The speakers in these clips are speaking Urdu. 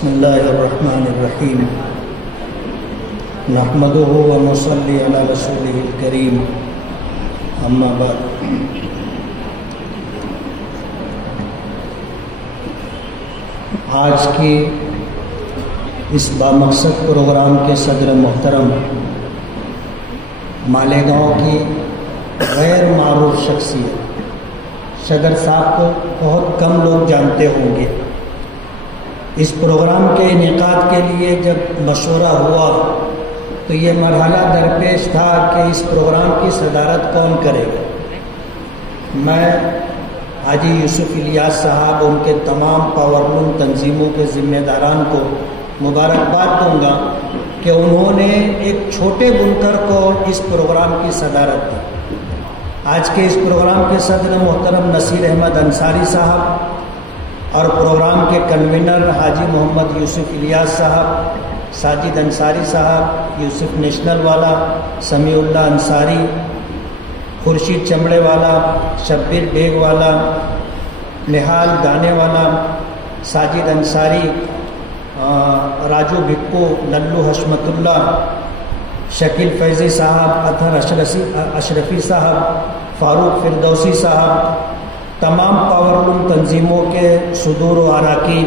بسم اللہ الرحمن الرحیم نحمدہ ونصلی علی رسولہ الکریم اما بعد آج کی اس بامقصد پروگرام کے صدر محترم مالیگاؤں کی غیر معروف شخصیت صدر صاحب کو بہت کم لوگ جانتے ہوں گے۔ اس پروگرام کے انعقاد کے لیے جب مشورہ ہوا تو یہ مرحلہ درپیش تھا کہ اس پروگرام کی صدارت کون کرے گا۔ میں حاجی یوسف الیاس صاحب ان کے تمام پاورلوم تنظیموں کے ذمہ داران کو مبارکباد دوں گا کہ انہوں نے ایک چھوٹے بنکر کو اس پروگرام کی صدارت دی۔ آج کے اس پروگرام کے صدر محترم نصیر احمد انصاری صاحب اور پروگرام کے کنوینر حاجی محمد یوسف الیاس صاحب، ساجد انصاری صاحب، یوسف نیشنل والا، سمیع اللہ انصاری، خورشید چمڑے والا، شبیر بیگ والا، نہال گانے والا، ساجد انصاری، راجو بھکو، للو حشمت اللہ، شکیل فیضی صاحب، اطہر اشرفی صاحب، فاروق فردوسی صاحب، تمام پاورلوم تنظیموں کے صدور و اراکین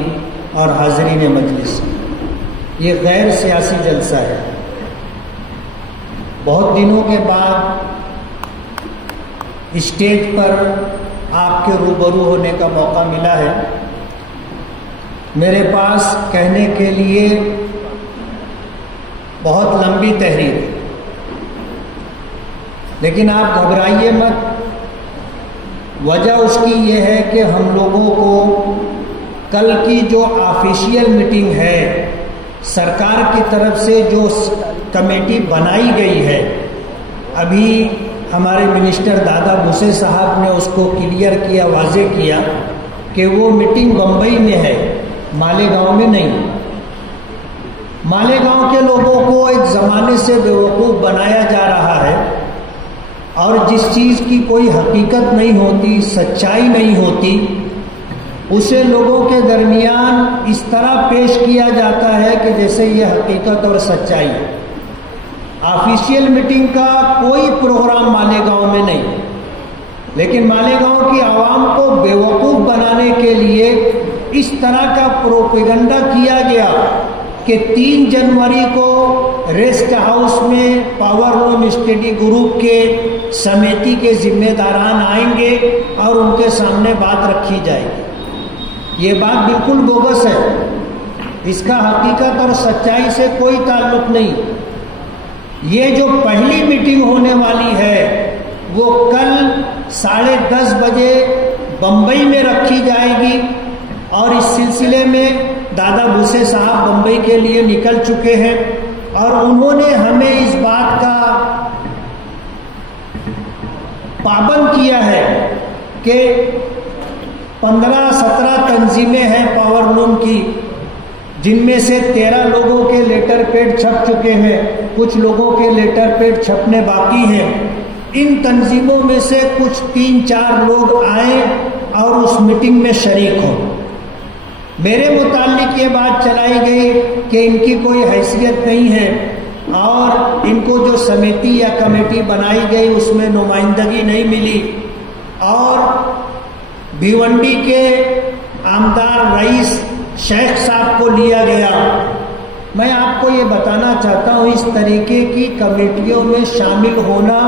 اور حاضرین مجلس، یہ غیر سیاسی جلسہ ہے۔ بہت دنوں کے بعد اسٹیج پر آپ کے روبرو ہونے کا موقع ملا ہے۔ میرے پاس کہنے کے لیے بہت لمبی تحریر ہے، لیکن آپ گھبرائیے مت۔ وجہ اس کی یہ ہے کہ ہم لوگوں کو کل کی جو آفیشیل میٹنگ ہے، سرکار کی طرف سے جو کمیٹی بنائی گئی ہے، ابھی ہمارے منسٹر دادا بھوسے صاحب نے اس کو کلیئر کیا، واضح کیا کہ وہ میٹنگ بمبئی میں ہے، مالیگاؤں میں نہیں۔ مالیگاؤں کے لوگوں کو ایک زمانے سے بیوقوف بنایا جا رہا ہے، اور جس چیز کی کوئی حقیقت نہیں ہوتی، سچائی نہیں ہوتی، اسے لوگوں کے درمیان اس طرح پیش کیا جاتا ہے کہ جیسے یہ حقیقت اور سچائی ہے۔ آفیشیل میٹنگ کا کوئی پروگرام مالیگاؤں میں نہیں، لیکن مالیگاؤں کی عوام کو بیوقوف بنانے کے لیے اس طرح کا پروپیگنڈا کیا گیا کہ 3 جنوری کو ریسٹ ہاؤس میں پاورلوم اسٹڈی گروپ کے سمیتی کے ذمہ داران آئیں گے اور ان کے سامنے بات رکھی جائے گی۔ یہ بات بالکل بوگس ہے، اس کا حقیقت اور سچائی سے کوئی تعلق نہیں۔ یہ جو پہلی میٹنگ ہونے والی ہے وہ کل 10:30 بجے بمبئی میں رکھی جائے گی، اور اس سلسلے میں دادا بھوسے صاحب بمبئی کے لیے نکل چکے ہیں، اور انہوں نے ہمیں اس بات کا پابند کیا ہے کہ 15-17 تنظیمیں ہیں پاورلوم کی، جن میں سے 13 لوگوں کے لیٹر پیڈ چھپ چکے ہیں، کچھ لوگوں کے لیٹر پیڈ چھپنے باقی ہیں۔ ان تنظیموں میں سے کچھ 3-4 لوگ آئیں اور اس میٹنگ میں شریک ہوں۔ میرے متعلق یہ بات چلائی گئی کہ ان کی کوئی حیثیت نہیں ہے، اور ان کو جو سمیتی یا کمیٹی بنائی گئی اس میں نمائندگی نہیں ملی، اور بھیونڈی کے آمدار رئیس شیخ صاحب کو لیا گیا۔ میں آپ کو یہ بتانا چاہتا ہوں، اس طریقے کی کمیٹیوں میں شامل ہونا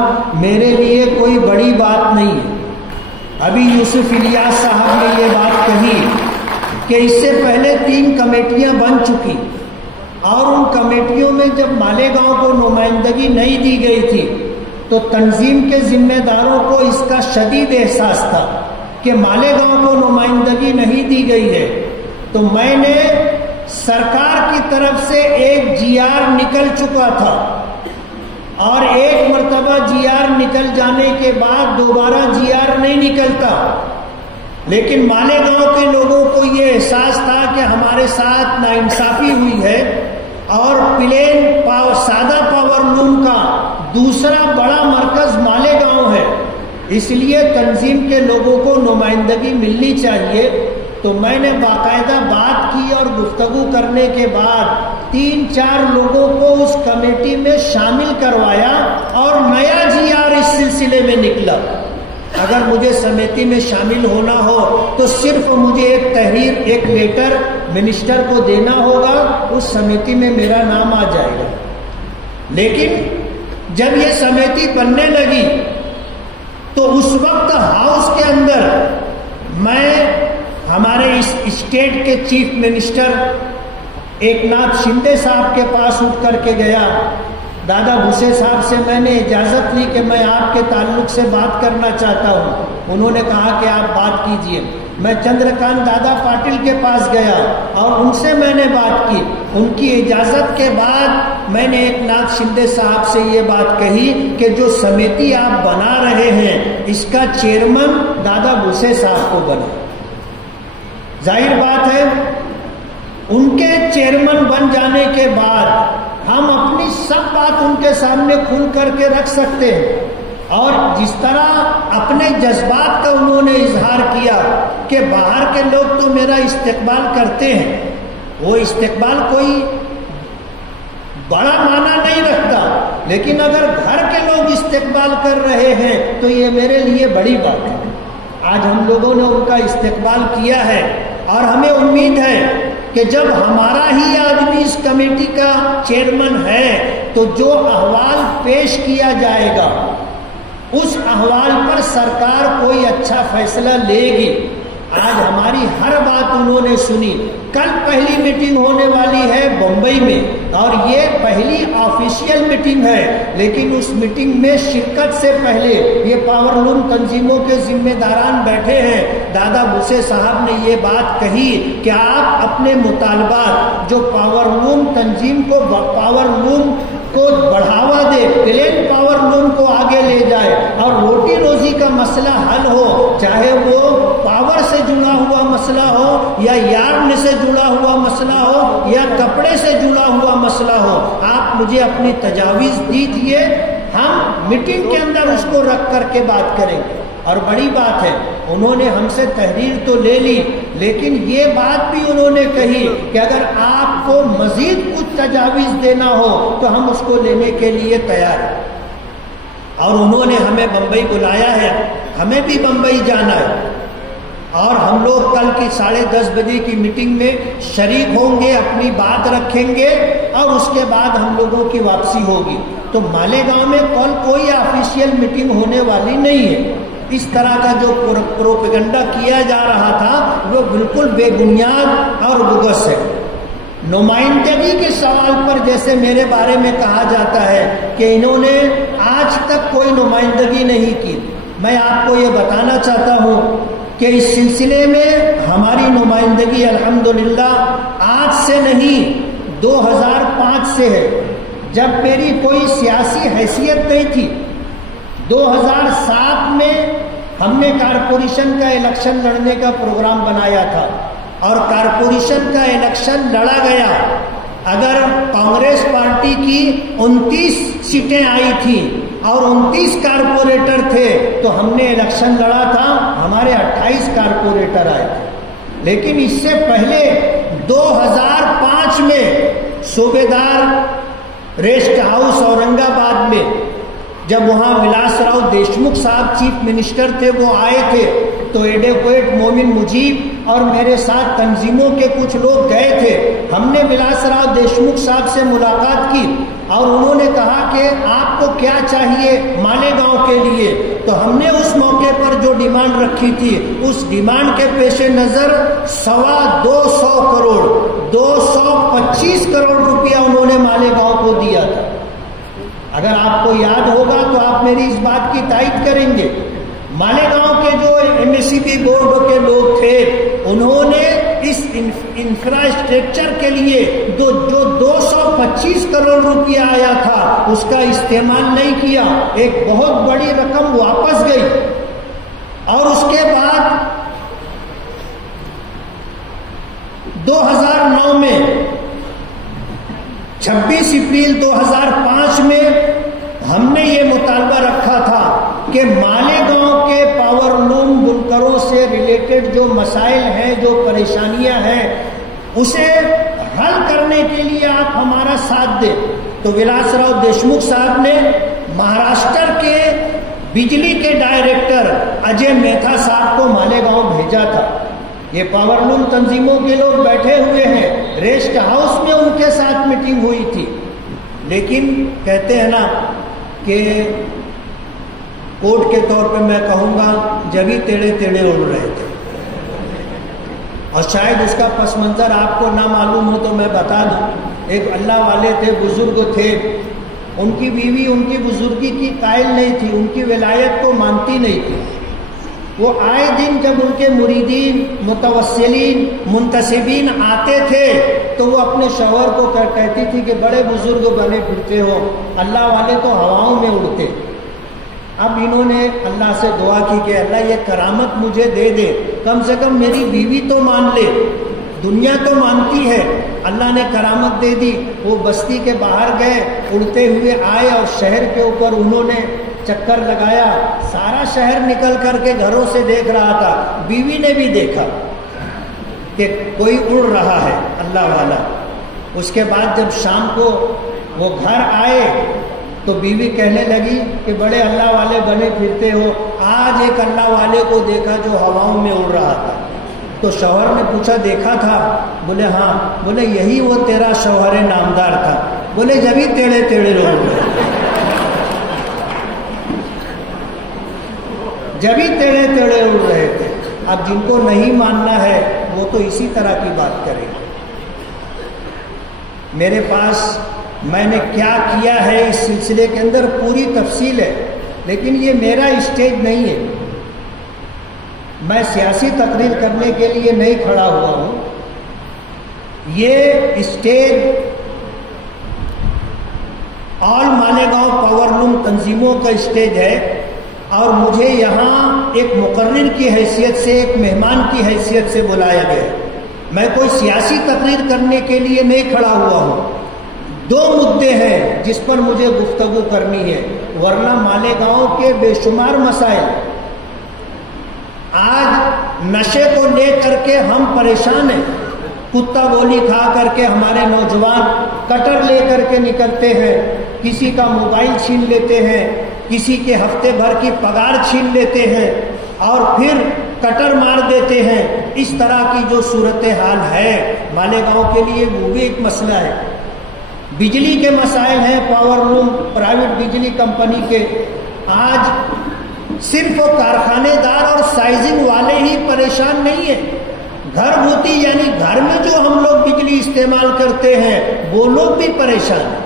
میرے لیے کوئی بڑی بات نہیں ہے۔ ابھی یوسف الیاس صاحب نے یہ بات کہی کہ اس سے پہلے 3 کمیٹیاں بن چکی، اور ان کمیٹیوں میں جب مالیگاؤں کو نمائندگی نہیں دی گئی تھی تو تنظیم کے ذمہ داروں کو اس کا شدید احساس تھا کہ مالیگاؤں کو نمائندگی نہیں دی گئی ہے۔ تو میں نے سرکار کی طرف سے ایک GR نکل چکا تھا، اور ایک مرتبہ GR نکل جانے کے بعد دوبارہ GR نہیں نکلتا، لیکن مالیگاؤں کے لوگوں کو یہ احساس تھا کہ ہمارے ساتھ ناانصافی ہوئی ہے، اور سادہ پاورلوم کا دوسرا بڑا مرکز مالیگاؤں ہے، اس لیے تنظیم کے لوگوں کو نمائندگی ملنی چاہیے۔ تو میں نے باقاعدہ بات کی اور گفتگو کرنے کے بعد 3-4 لوگوں کو اس کمیٹی میں شامل کروایا اور نیا جی آر اس سلسلے میں نکلا. اگر مجھے سمیتی میں شامل ہونا ہو تو صرف مجھے ایک تحریر، ایک لیٹر منسٹر کو دینا ہوگا، اس سمیتی میں میرا نام آ جائے گا. لیکن جب یہ سمیتی بننے لگی تو اس وقت ہاؤس کے اندر میں ہمارے اس اسٹیٹ کے چیف منسٹر ایک ناتھ شندے صاحب کے پاس اٹھ کر کے گیا. دادا بھوسے صاحب سے میں نے اجازت لی کہ میں آپ کے تعلق سے بات کرنا چاہتا ہوں. انہوں نے کہا کہ آپ بات کیجئے. میں چندرکانت دادا پاٹل کے پاس گیا اور ان سے میں نے بات کی. ان کی اجازت کے بعد میں نے ایک ناتھ شندے صاحب سے یہ بات کہی کہ جو سمیتی آپ بنا رہے ہیں اس کا چیئرمین دادا بھوسے صاحب کو بنا. ظاہر بات ہے ان کے چیئرمین بن جانے کے بعد ہم اپنی سب بات ان کے سامنے کھل کر کے رکھ سکتے ہیں. اور جس طرح اپنے جذبات کا انہوں نے اظہار کیا کہ باہر کے لوگ تو میرا استقبال کرتے ہیں، وہ استقبال کوئی بڑا معنی نہیں رکھتا، لیکن اگر گھر کے لوگ استقبال کر رہے ہیں تو یہ میرے لیے بڑی بات ہے. آج ہم لوگوں نے ان کا استقبال کیا ہے اور ہمیں امید ہے کہ جب ہمارا ہی آدمی اس کمیٹی کا چیئرمین ہے تو جو احوال پیش کیا جائے گا اس احوال پر سرکار کوئی اچھا فیصلہ لے گی. آج ہماری ہر بات انہوں نے سنی. کل پہلی میٹنگ ہونے والی ہے بمبئی میں اور یہ پہلی آفیشیل میٹنگ ہے، لیکن اس میٹنگ میں شرکت سے پہلے یہ پاور لوم تنظیموں کے ذمہ داران بیٹھے ہیں. دادا بھوسے صاحب نے یہ بات کہی کہ آپ اپنے مطالبات جو پاور لوم تنظیم کو پاور لوم کو بڑھاوا دے، پلین پاور لوم کو آگے لے جائے اور روٹی روزی کا مسئلہ حل ہو، چاہے وہ پاور سے جڑا ہوا مسئلہ ہو یا یارن سے جڑا ہوا مسئلہ ہو یا کپڑے سے جڑا ہوا مسئلہ ہو، آپ مجھے اپنی تجاویز دیجیے، ہم میٹنگ کے اندر اس کو رکھ کر کے بات کریں گے. اور بڑی بات ہے انہوں نے ہم سے تحریر تو لے لی، لیکن یہ بات بھی انہوں نے کہی کہ اگر آپ کو مزید کچھ تجاویز دینا ہو تو ہم اس کو لینے کے لیے تیار ہیں. اور انہوں نے ہمیں بمبئی بلایا ہے، ہمیں بھی بمبئی جانا ہے اور ہم لوگ کل کی 10:30 بجے کی میٹنگ میں شریک ہوں گے، اپنی بات رکھیں گے اور اس کے بعد ہم لوگوں کی واپسی ہوگی. تو مالیگاؤں میں کل کوئی آفیشیل میٹنگ ہونے والی نہیں ہے. اس طرح کا جو پروپیگنڈا کیا جا رہا تھا وہ بالکل بے بنیاد اور بوگس ہے. نمائندگی کے سوال پر جیسے میرے بارے میں کہا جاتا ہے کہ انہوں نے آج تک کوئی نمائندگی نہیں کی. میں آپ کو یہ بتانا چاہتا ہوں کہ اس سلسلے میں ہماری نمائندگی الحمدللہ آج سے نہیں 2005 سے ہے. جب میری کوئی سیاسی حیثیت نہیں تھی 2007 میں ہم نے کارپوریشن کا الیکشن لڑنے کا پروگرام بنایا تھا اور کارپوریشن کا الیکشن لڑا گیا. اگر کانگریس پارٹی کی 29 سیٹیں آئی تھیں اور 29 کارپوریٹر تھے تو ہم نے الیکشن لڑا تھا، ہمارے 28 کارپوریٹر آئے تھے. لیکن اس سے پہلے 2005 میں صوبے دار ریسٹ ہاؤس اورنگ آباد میں جب وہاں ولاس راؤ دیشمکھ صاحب چیف منسٹر تھے، وہ آئے تھے تو ایڈوکیٹ مومن مجیب اور میرے ساتھ تنظیموں کے کچھ لوگ گئے تھے. ہم نے ولاس راؤ دیشمکھ صاحب سے ملاقات کی اور انہوں نے کہا کہ آپ کو کیا چاہیے مالیگاؤں کے لیے. تو ہم نے اس موقع پر جو ڈیمانڈ رکھی تھی اس ڈیمانڈ کے پیش نظر 225 کروڑ 225 کروڑ روپیہ انہوں نے مالیگاؤں کو دیا تھا. اگر آپ کو یاد ہوگا تو آپ میری اس بات کی تائید کریں گے. مالیگاؤں کے جو MSCB بورڈ کے لوگ تھے انہوں نے اس انفراسٹرکچر کے لیے جو 225 کروڑ روپیہ آیا تھا اس کا استعمال نہیں کیا. ایک بہت بڑی رقم واپس گئی اور اس کے بعد 2009 میں 26 اپریل 2005 میں ہم نے یہ مطالبہ رکھا تھا کہ مالیگاؤں کے پاور لوم ورکروں سے ریلیٹڈ جو مسائل ہیں، جو پریشانیاں ہیں، اسے حل کرنے کے لیے آپ ہمارا ساتھ دیں۔ تو ولاس راؤ دیشمکھ صاحب نے مہاراشٹر کے بجلی کے ڈائریکٹر اجے میتھا صاحب کو مالیگاؤں بھیجا تھا۔ یہ پاور لوم تنظیموں کے لوگ بیٹھے ہوئے ہیں، ریسٹ ہاؤس میں ان کے ساتھ میٹنگ ہوئی تھی، لیکن کہتے ہیں نا کہ کوٹ کے طور پہ میں کہوں گا جبھی ٹیڑے ٹیڑے اڑ رہے تھے، اور شاید اس کا پس منظر آپ کو نہ معلوم ہو تو میں بتا دوں۔ ایک اللہ والے تھے، بزرگ تھے، ان کی بیوی ان کی بزرگی کی قائل نہیں تھی، ان کی ولایت کو مانتی نہیں تھی۔ وہ آئے دن جب ان کے مریدین، متوسلین، منتسبین آتے تھے تو وہ اپنے شوہر کو کہتی تھی کہ بڑے بزرگ بنے پھرتے ہو، اللہ والے تو ہواؤں میں اڑتے۔ اب انہوں نے اللہ سے دعا کی کہ اللہ یہ کرامت مجھے دے دے، کم سے کم میری بیوی تو مان لے، دنیا تو مانتی ہے۔ اللہ نے کرامت دے دی، وہ بستی کے باہر گئے، اڑتے ہوئے آئے اور شہر کے اوپر انہوں نے چکر لگایا، سارا شہر نکل کر کے گھروں سے دیکھ رہا تھا، بیوی نے بھی دیکھا کہ کوئی اڑ رہا ہے اللہ والا۔ اس کے بعد جب شام کو وہ گھر آئے تو بیوی کہنے لگی کہ بڑے اللہ والے بنے پھرتے ہو، آج ایک اللہ والے کو دیکھا جو ہواؤں میں اڑ رہا تھا۔ تو شوہر نے پوچھا دیکھا تھا؟ بولے ہاں۔ بولے یہی وہ تیرا شوہر نامدار تھا؟ بولے جبھی ٹیڑے ٹیڑے اڑ رہے، جبھی ٹیڑے ٹیڑے اڑ رہے تھے۔ اب جن کو نہیں ماننا ہے وہ تو اسی طرح کی بات کریں گے۔ میرے پاس میں نے کیا کیا ہے اس سلسلے کے اندر پوری تفصیل ہے، لیکن یہ میرا اسٹیج نہیں ہے، میں سیاسی تقریر کرنے کے لیے نہیں کھڑا ہوا ہوں۔ یہ اسٹیج آل مالیگاؤں پاور لوم تنظیموں کا اسٹیج ہے، اور مجھے یہاں ایک مقرر کی حیثیت سے، ایک مہمان کی حیثیت سے بلایا گیا۔ میں کوئی سیاسی تقریر کرنے کے لیے نہیں کھڑا ہوا ہوں۔ دو مدعے ہیں جس پر مجھے گفتگو کرنی ہے، ورنہ مالیگاؤں کے بے شمار مسائل۔ آج نشے کو لے کر کے ہم پریشان ہیں، کتا گولی کھا کر کے ہمارے نوجوان کٹر لے کر کے نکلتے ہیں، کسی کا موبائل چھین لیتے ہیں، کسی کے ہفتے بھر کی پگار چھین لیتے ہیں اور پھر کٹر مار دیتے ہیں۔ اس طرح کی جو صورتحال ہے مالیگاؤں کے لیے وہ بھی ایک مسئلہ ہے۔ بجلی کے مسائل ہیں، پاور لوم پرائیویٹ بجلی کمپنی کے، آج صرف وہ کارخانے دار اور سائزنگ والے ہی پریشان نہیں ہیں، گھر گھوتی یعنی گھر میں جو ہم لوگ بجلی استعمال کرتے ہیں وہ لوگ بھی پریشان ہیں۔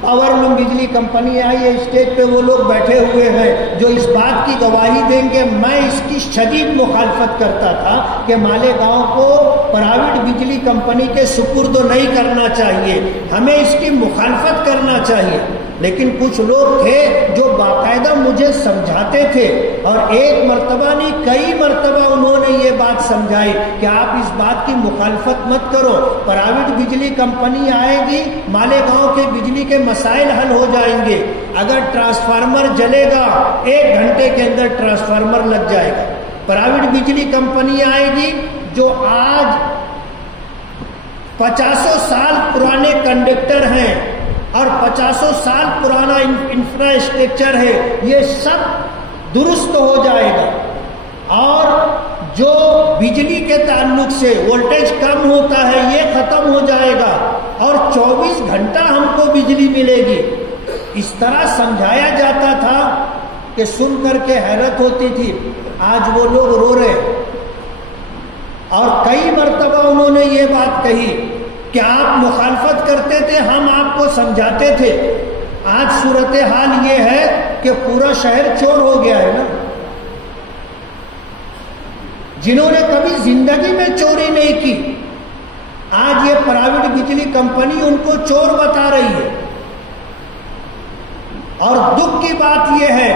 پاور لوم بجلی کمپنی آئی ہے، اسٹیج پہ وہ لوگ بیٹھے ہوئے ہیں جو اس بات کی گواہی دیں گے۔ میں اس کی شدید مخالفت کرتا تھا کہ مالیگاؤں کو پرائیویٹ بجلی کمپنی کے سپرد نہیں کرنا چاہیے، ہمیں اس کی مخالفت کرنا چاہیے، لیکن کچھ لوگ تھے جو باقاعدہ مجھے سمجھاتے تھے، اور ایک مرتبہ نہیں کئی مرتبہ انہوں نے یہ بات سمجھائی کہ آپ اس بات کی مخالفت مت کرو، پرائیویٹ بجلی کمپنی آئے گی، مالیگاؤں کے بجلی کے مسائل حل ہو جائیں گے۔ اگر ٹرانسفارمر جلے گا 1 گھنٹے کے اندر ٹرانسفارمر لگ جائے گا۔ پرائیویٹ بجلی کمپنی آئے گی جو آج 50 سال پرانے کنڈکٹر ہیں اور 50 سال پرانا انفراسٹرکچر ہے، یہ سب درست ہو جائے گا، اور جو بجلی کے تعلق سے وولٹیج کم ہوتا ہے یہ ختم ہو جائے گا، اور 24 گھنٹہ ہم کو بجلی ملے گی۔ اس طرح سمجھایا جاتا تھا کہ سن کر کے حیرت ہوتی تھی۔ آج وہ لوگ رو رہے، اور کئی مرتبہ انہوں نے یہ بات کہی کہ آپ مخالفت کرتے تھے، ہم آپ کو سمجھاتے تھے۔ آج صورتحال یہ ہے کہ پورا شہر چور ہو گیا ہے نا۔ جنہوں نے کبھی زندگی میں چوری نہیں کی، آج یہ پرائیویٹ بجلی کمپنی ان کو چور بتا رہی ہے۔ اور دکھ کی بات یہ ہے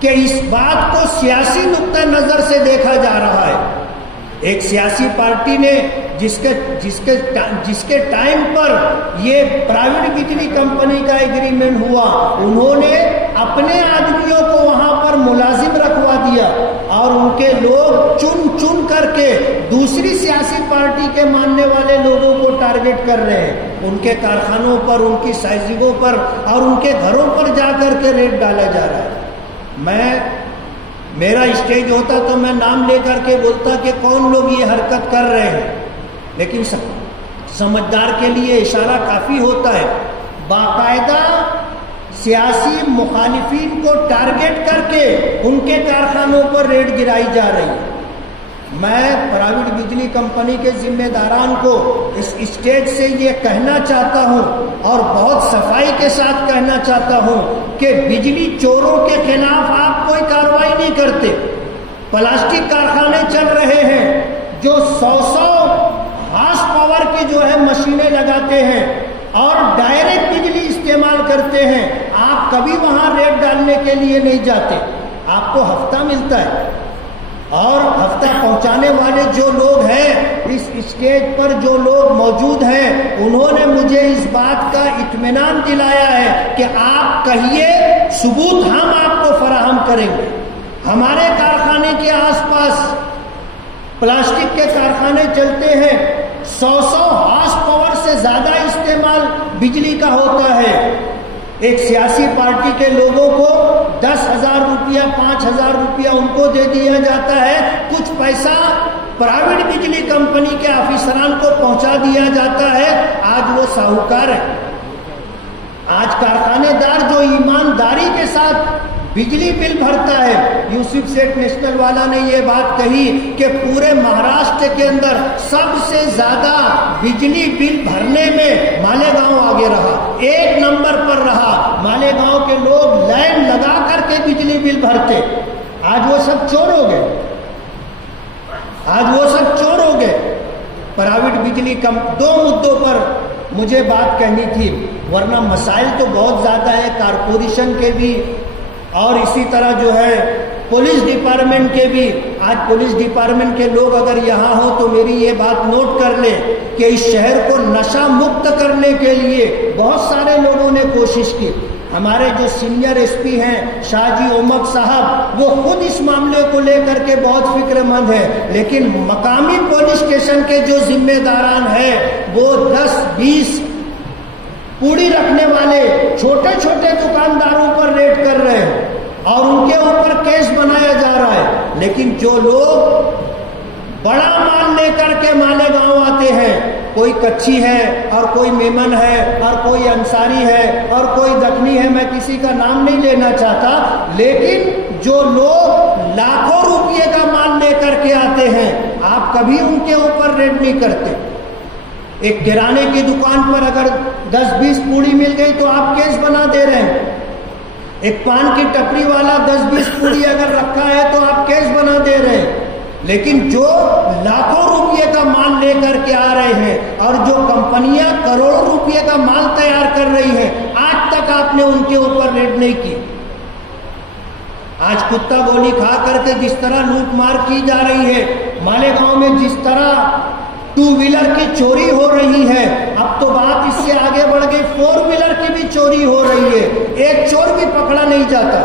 کہ اس بات کو سیاسی نقطہ نظر سے دیکھا جا رہا ہے۔ ایک سیاسی پارٹی نے جس کے ٹائم پر یہ پرائیویٹ بجلی کمپنی کا ایگریمنٹ ہوا، انہوں نے اپنے آدمیوں کو وہاں پر پر ملازم رکھوا دیا اور ان کے لوگ چن چن کر کے دوسری سیاسی پارٹی کے ماننے والے لوگوں کو ٹارگٹ کر رہے ہیں. ان کے کارخانوں پر، ان کی سائزنگوں پر اور ان کے گھروں پر جا کر کے ریڈ ڈالا جا رہا ہے. میرا اسٹیج ہوتا تو میں نام لے کر کے بولتا کہ کون لوگ یہ حرکت کر رہے ہیں، لیکن سمجھدار کے لیے اشارہ کافی ہوتا ہے. باقاعدہ سیاسی مخالفین کو ٹارگٹ کر کے ان کے کارخانوں پر ریڈ گرائی جا رہی ہے. میں پرائیویٹ بجلی کمپنی کے ذمہ داران کو اس اسٹیج سے یہ کہنا چاہتا ہوں اور بہت صفائی کے ساتھ کہنا چاہتا ہوں کہ بجلی چوروں کے خلاف آپ کوئی کارروائی نہیں کرتے. پلاسٹک کارخانے چل رہے ہیں جو 100 ہارس پاور کی جو ہے مشینیں لگاتے ہیں اور ڈائریکٹ بجلی استعمال کرتے ہیں. آپ کبھی وہاں ریڈ ڈالنے کے لیے نہیں جاتے. آپ کو ہفتہ ملتا ہے اور ہفتہ پہنچانے والے جو لوگ ہیں اس اسٹیج پر جو لوگ موجود ہیں انہوں نے مجھے اس بات کا اطمینان دلایا ہے کہ آپ کہیے، ثبوت ہم آپ کو فراہم کریں گے. ہمارے کارخانے کے آس پاس پلاسٹک کے کارخانے چلتے ہیں، 100 ہارس پاور سے زیادہ استعمال بجلی کا ہوتا ہے. ایک سیاسی پارٹی کے لوگوں کو 10,000 روپیہ 5,000 روپیہ ان کو دے دیا جاتا ہے، کچھ پیسہ پرائیویٹ بجلی کمپنی کے آفیسران کو پہنچا دیا جاتا ہے. آج وہ ساہوکار ہے. آج کارخانے دار جو ایمانداری کے ساتھ بجلی بل بھرتا ہے، یوسف سیٹ نیشنل والا نے یہ بات کہی کہ پورے مہاراشٹر کے اندر سب سے زیادہ بجلی بل بھرنے میں مالیگاؤں آگے رہا، 1 نمبر پر رہا. مالیگاؤں کے لوگ لائن لگا کر کے بجلی بل بھرتے. آج وہ سب چور ہو گئے. پرائیویٹ بجلی دو مدوں پر مجھے بات کہنی تھی، ورنہ مسائل تو بہت زیادہ ہے، کارپوریشن کے بھی اور اسی طرح جو ہے پولیس ڈپارٹمنٹ کے بھی. آج پولیس ڈپارٹمنٹ کے لوگ اگر یہاں ہو تو میری یہ بات نوٹ کر لیں کہ اس شہر کو نشہ مکت کرنے کے لیے بہت سارے لوگوں نے کوشش کی. ہمارے جو سینئر ایس پی ہیں شاہ جی اومک صاحب، وہ خود اس معاملے کو لے کر کے بہت فکر مند ہے، لیکن مقامی پولیس اسٹیشن کے جو ذمہ داران ہیں وہ 10-20 پوڑی رکھنے والے چھوٹے چھوٹے دکانداروں پر ریڈ کر رہے ہیں اور ان کے اوپر کیس بنایا جا رہا ہے. لیکن جو لوگ بڑا مال لے کر کے مالیگاؤں آتے ہیں، کوئی کچھی ہے اور کوئی میمن ہے اور کوئی انصاری ہے اور کوئی دکنی ہے، میں کسی کا نام نہیں لینا چاہتا، لیکن جو لوگ لاکھوں روپئے کا مال لے کر کے آتے ہیں آپ کبھی ان کے اوپر ریڈ نہیں کرتے. ایک کرانے کی دکان پر اگر 10-20 پوڑی مل گئی تو آپ کیس بنا دے رہے ہیں. ایک پان کی ٹپری والا 10-20 پوڑی اگر رکھا ہے تو آپ کیس بنا دے رہے ہیں. لیکن جو لاکھوں روپئے کا مال لے کر کے آ رہے ہیں اور جو کمپنیاں کروڑوں روپئے کا مال تیار کر رہی ہیں، آج تک آپ نے ان کے اوپر ریڈ نہیں کی. آج کتا گولی کھا کر کے جس طرح لوٹ مار کی جا رہی ہے، مالیگاؤں میں جس طرح 2 ویلر کی چوری ہو رہی ہے، اب تو بات اس سے آگے بڑھ گئی 4 ویلر کی بھی چوری ہو رہی ہے. ایک چور بھی پکڑا نہیں جاتا.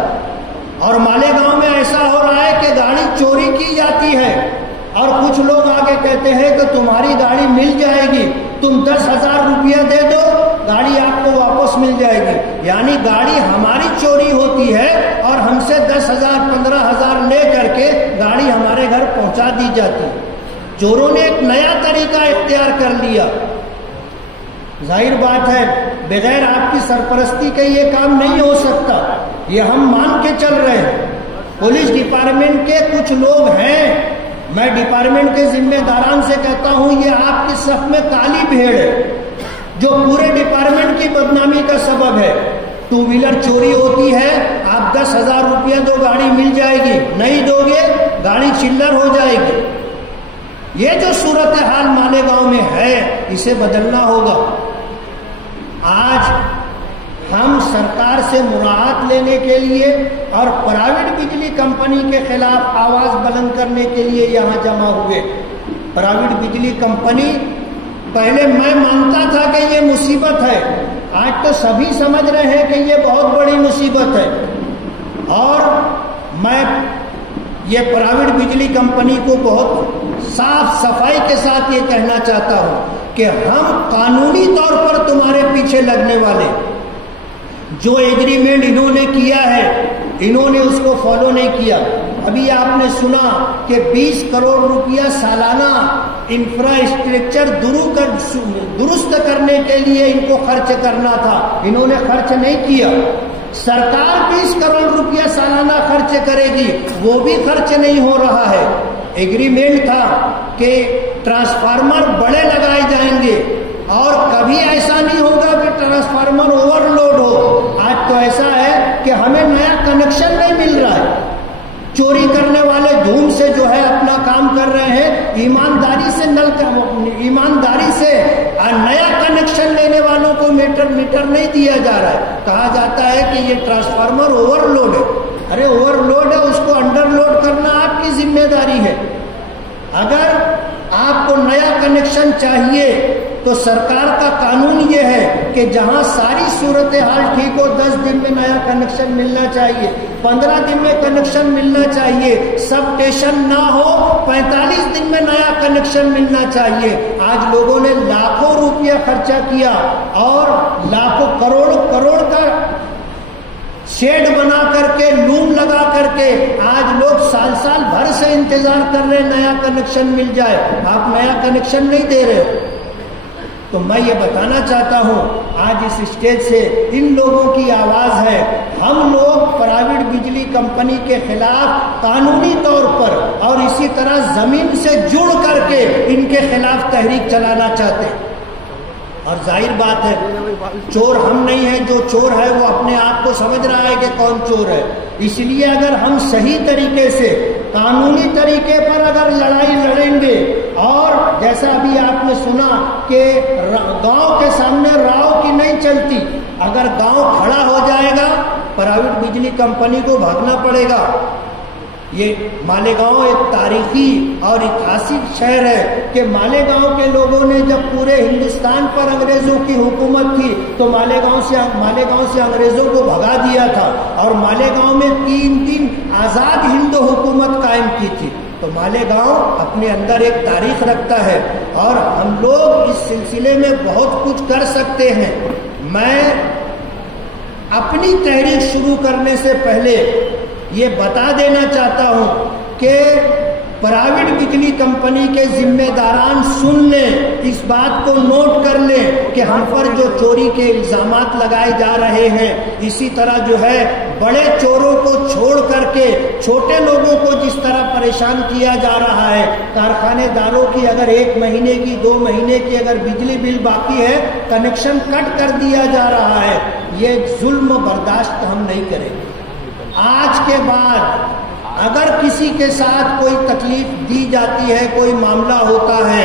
اور مالیگاؤں میں ایسا ہو رہا ہے کہ گاڑی چوری کی جاتی ہے اور کچھ لوگ آگے کہتے ہیں کہ تمہاری گاڑی مل جائے گی، تم 10,000 روپیہ دے دو گاڑی آپ کو واپس مل جائے گی. یعنی گاڑی ہماری چوری ہوتی ہے اور ہم سے 10,000 15,000 لے کر کے گاڑی ہمارے گھر پہنچا دی جاتی. چوروں نے ایک نیا طریقہ اختیار کر لیا. ظاہر بات ہے بغیر آپ کی سرپرستی کے یہ کام نہیں ہو سکتا، یہ ہم مان کے چل رہے ہیں. پولیس ڈپارٹمنٹ کے کچھ لوگ ہیں، میں ڈپارٹمنٹ کے ذمہ داران سے کہتا ہوں یہ آپ کی صف میں کالی بھیڑ ہے جو پورے ڈپارٹمنٹ کی بدنامی کا سبب ہے. 2 ویلر چوری ہوتی ہے، آپ 10,000 روپیہ دو گاڑی مل جائے گی، نہیں دو گے گاڑی چلر ہو جائے گی. یہ جو صورتحال مالیگاؤں میں ہے اسے بدلنا ہوگا. آج ہم سرکار سے مراعات لینے کے لیے اور پرائیویٹ بجلی کمپنی کے خلاف آواز بلند کرنے کے لیے یہاں جمع ہوئے. پرائیویٹ بجلی کمپنی پہلے میں مانتا تھا کہ یہ مصیبت ہے، آج تو سبھی سمجھ رہے ہیں کہ یہ بہت بڑی مصیبت ہے. اور میں یہ پرائیویٹ بجلی کمپنی کو بہت صاف صفائی کے ساتھ یہ کہنا چاہتا ہوں کہ ہم قانونی طور پر تمہارے پیچھے لگنے والے، جو ایگریمنٹ انہوں نے کیا ہے انہوں نے اس کو فالو نہیں کیا۔ ابھی آپ نے سنا کہ 20 کروڑ روپیہ سالانہ انفراسٹرکچر درست کرنے کے لیے ان کو خرچ کرنا تھا، انہوں نے خرچ نہیں کیا۔ سرکار 20 کروڑ روپیہ سالانہ خرچ کرے گی، وہ بھی خرچ نہیں ہو رہا ہے۔ ایگریمنٹ تھا کہ ٹرانسفارمر بڑے لگائے جائیں گے اور کبھی ایسا نہیں ہوگا کہ ٹرانسفارمر اوور لوڈ ہو۔ آج تو ایسا ہے کہ ہمیں نیا کنیکشن نہیں مل رہا ہے، چوری کرنے والے دھوم سے جو ہے اپنا کام کر رہے ہیں، ایمانداری سے نیا کنیکشن لینے والوں کو میٹر نہیں دیا جا رہا ہے۔ کہا جاتا ہے کہ یہ ٹرانسفارمر اوور لوڈ ہے۔ ارے اوور لوڈ ہے، اس کو انڈر لوڈ کرنا آپ کی ذمہ داری ہے۔ اگر آپ کو نیا کنیکشن چاہیے تو سرکار کا قانون یہ ہے کہ جہاں ساری صورتحال ٹھیک ہو 10 دن میں نیا کنیکشن ملنا چاہیے، 15 دن میں کنیکشن ملنا چاہیے، سب اسٹیشن نہ ہو 45 دن میں نیا کنیکشن ملنا چاہیے۔ آج لوگوں نے لاکھوں روپیہ خرچہ کیا اور لاکھوں کروڑ کا شیڈ بنا کر کے لوم لگا کر کے آج لوگ سال بھر سے انتظار کر رہے نیا کنیکشن مل جائے، آپ نیا کنیکشن نہیں دے رہے۔ تو میں یہ بتانا چاہتا ہوں آج اس اسٹیج سے ان لوگوں کی آواز ہے، ہم لوگ پرائیویٹ بجلی کمپنی کے خلاف قانونی طور پر اور اسی طرح زمین سے جڑ کر کے ان کے خلاف تحریک چلانا چاہتے ہیں۔ اور ظاہر بات ہے چور ہم نہیں ہیں، جو چور ہے وہ اپنے آپ کو سمجھ رہا ہے کہ کون چور ہے۔ اس لیے اگر ہم صحیح طریقے سے قانونی طریقے پر اگر لڑائی لڑیں گے، اور جیسا ابھی آپ نے سنا کہ گاؤں کے سامنے راؤ کی نہیں چلتی، اگر گاؤں کھڑا ہو جائے گا پرائیویٹ بجلی کمپنی کو بھاگنا پڑے گا۔ یہ مالیگاؤں ایک تاریخی اور ایتہاسک شہر ہے کہ مالیگاؤں کے لوگوں نے جب پورے ہندوستان پر انگریزوں کی حکومت تھی تو مالیگاؤں سے انگریزوں کو بھگا دیا تھا، اور مالیگاؤں میں 3 آزاد ہند حکومت قائم کی تھی۔ تو مالیگاؤں اپنے اندر ایک تاریخ رکھتا ہے اور ہم لوگ اس سلسلے میں بہت کچھ کر سکتے ہیں۔ میں اپنی تحریک شروع کرنے سے پہلے یہ بتا دینا چاہتا ہوں کہ پرائیویٹ بجلی کمپنی کے ذمہ داران سن لیں، اس بات کو نوٹ کر لیں کہ ہم پر جو چوری کے الزامات لگائے جا رہے ہیں، اسی طرح جو ہے بڑے چوروں کو چھوڑ کر کے چھوٹے لوگوں کو جس طرح پریشان کیا جا رہا ہے، کارخانے داروں کی اگر 1 مہینے کی 2 مہینے کی اگر بجلی بل باقی ہے کنیکشن کٹ کر دیا جا رہا ہے، یہ ظلم برداشت ہم نہیں کریں گے۔ آج کے بعد اگر کسی کے ساتھ کوئی تکلیف دی جاتی ہے، کوئی معاملہ ہوتا ہے،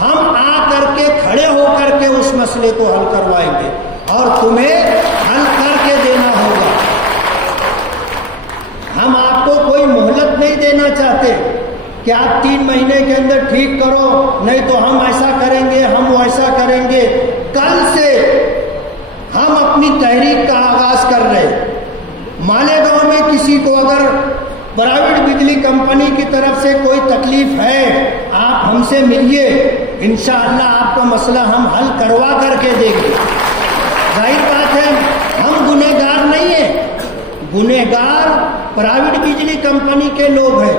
ہم آ کر کے کھڑے ہو کر کے اس مسئلے کو حل کروائیں گے اور تمہیں حل کر کے دینا ہوگا۔ ہم آپ کو کوئی مہلت نہیں دینا چاہتے کہ آپ 3 مہینے کے اندر ٹھیک کرو، نہیں تو ہم ایسا کریں گے، ہم ویسا کریں گے۔ کل سے ہم اپنی تحریک کا آغاز کر رہے ہیں۔ مالیگاؤں میں کسی کو اگر پرائیویٹ بجلی کمپنی کی طرف سے کوئی تکلیف ہے، آپ ہم سے ملیے، انشاءاللہ آپ کا مسئلہ ہم حل کروا کر کے دیں گے۔ ظاہر بات ہے ہم گنہگار نہیں ہیں، گنہگار پرائیویٹ بجلی کمپنی کے لوگ ہیں،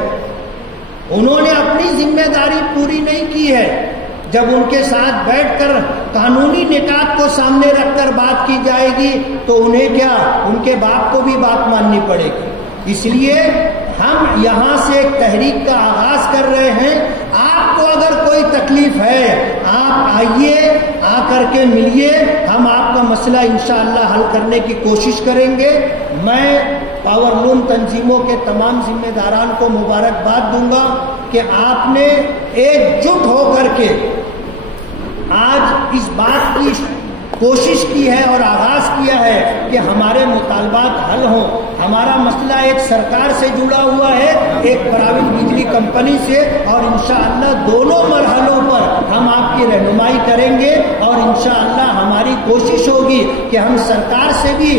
انہوں نے اپنی ذمہ داری پوری نہیں کی ہے۔ جب ان کے ساتھ بیٹھ کر قانونی نکات کو سامنے رکھ کر بات کی جائے گی تو انہیں کیا، ان کے باپ کو بھی بات ماننی پڑے گی۔ اس لیے ہم یہاں سے ایک تحریک کا آغاز کر رہے ہیں۔ آپ کو اگر کوئی تکلیف ہے آپ آئیے، آ کر کے ملیے، ہم آپ کا مسئلہ انشاءاللہ حل کرنے کی کوشش کریں گے۔ میں پاور لوم تنظیموں کے تمام ذمہ داران کو مبارکباد دوں گا کہ آپ نے ایک جٹ ہو کر کے آج اس بات کی کوشش کی ہے اور آغاز کیا ہے کہ ہمارے مطالبات حل ہوں۔ ہمارا مسئلہ ایک سرکار سے جڑا ہوا ہے، ایک پرائیویٹ بجلی کمپنی سے، اور انشاءاللہ دونوں مرحلوں پر ہم آپ کی رہنمائی کریں گے، اور انشاءاللہ ہماری کوشش ہوگی کہ ہم سرکار سے بھی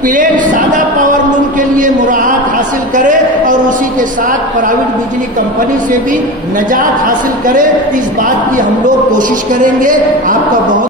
پلین سادہ پاور لوم کے لیے مراعات حاصل حاصل کرے اور اسی کے ساتھ پرائیویٹ بجلی کمپنی سے بھی نجات حاصل کرے. اس بات کی ہم لوگ کوشش کریں گے. آپ کا بہت